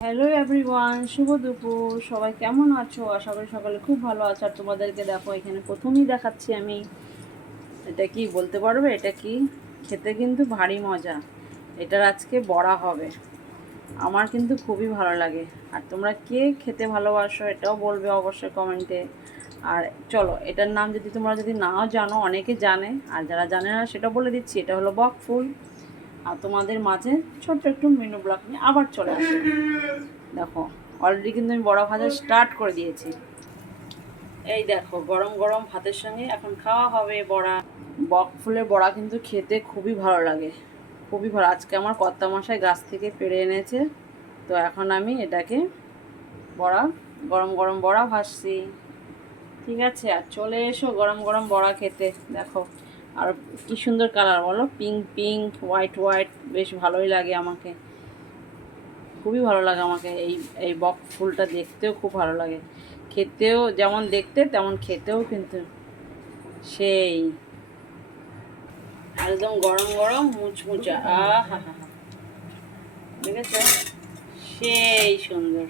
Hello everyone, শুভ দুপুর। সবাই কেমন আছো? আশা করি সকালে খুব ভালো আছো। আর তোমাদেরকে দেখো এখানে প্রথমেই দেখাচ্ছি আমি। এটা কি বলতে পারবে? এটা কি? খেতে কিন্তু ভারী মজা। এটার আজকে বড়া হবে। আমার কিন্তু খুবই ভালো লাগে। আর তোমরা কে খেতে ভালোবাসো এটাও বলবে অবশ্যই কমেন্টে। আর চলো, এটার নাম তোমরা নাও জানো, অনেকে জানে। আর যারা জানে না সেটা বলে দিচ্ছি, এটা হলো বক ফুল। আর তোমাদের মাঝে ছোট্ট একটু মেনু ব্লগ নিয়ে আবার চলে আসি। দেখো, অলরেডি কিন্তু আমি বড়া ভাজা স্টার্ট করে দিয়েছি। এই দেখো, গরম গরম ভাতের সঙ্গে এখন খাওয়া হবে বড়া। বক ফুলের বড়া কিন্তু খেতে খুবই ভালো লাগে, খুবই ভালো। আজকে আমার কর্তামশাই গাছ থেকে পেড়ে এনেছে, তো এখন আমি এটাকে বড়া, গরম গরম বড়া ভাজছি। ঠিক আছে, আর চলে এসো গরম গরম বড়া খেতে। দেখো, আর কি সুন্দর কালার বলো, পিঙ্ক পিঙ্ক, হোয়াইট হোয়াইট, বেশ ভালোই লাগে আমাকে, খুবই ভালো লাগে আমাকে। এই এই বক ফুলটা দেখতেও খুব ভালো লাগে, খেতেও যেমন দেখতে তেমন খেতেও কিন্তু সেই একদম গরম গরম মুচমুচা। আহা হা হা, দেখেছো? সেই সুন্দর।